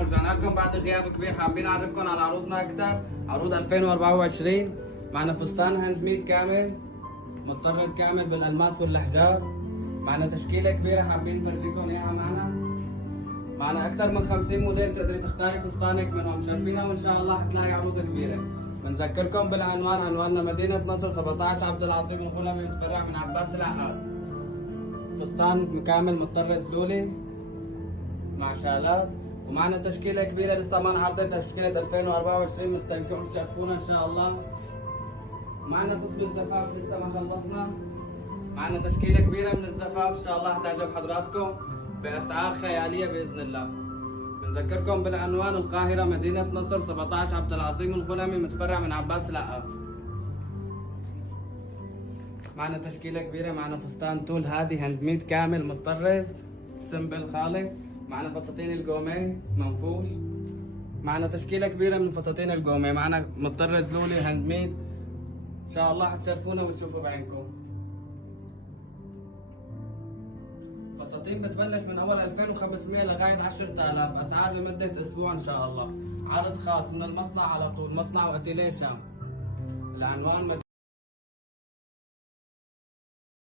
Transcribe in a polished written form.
السلام، رجعنا لكم بعد غياب كبير. حابين نعرفكم على عروضنا اكثر. عروض 2024 معنا فستان هاند ميد كامل متطرز كامل بالالماس والاحجار. معنا تشكيله كبيره حابين نفرجيكم اياها. معنا اكثر من 50 موديل تقدري تختاري فستانك منهم. شرفينا وان شاء الله حتلاقي عروض كبيره. بنذكركم بالعنوان، عنواننا مدينه نصر 17 عبد العظيم الغلمي، متفرع من عباس العقاد. فستان كامل متطرز لولي مع شالات. ومعنا تشكيله كبيره لسه ما انعرضت، تشكيله 2024. مستنيكم تشرفونا ان شاء الله. معنا قسم الزفاف لسه ما خلصنا. معنا تشكيله كبيره من الزفاف ان شاء الله حتعجب حضراتكم باسعار خياليه باذن الله. بنذكركم بالعنوان، القاهره مدينه نصر 17 عبد العظيم الغلمي، متفرع من عباس العقاد. معنا تشكيله كبيره. معنا فستان طول هادي هاند ميد كامل متطرز سمبل خالص. معنا فساتين الجوميه منفوش. معنا تشكيله كبيره من فساتين الجوميه. معنا متطرز لولي هاند ميد. ان شاء الله حتشرفونا وتشوفوا بعينكم. فساتين بتبلش من اول 2500 لغايه 10000، اسعار لمده اسبوع ان شاء الله. عرض خاص من المصنع على طول، مصنع واتيليه شام. العنوان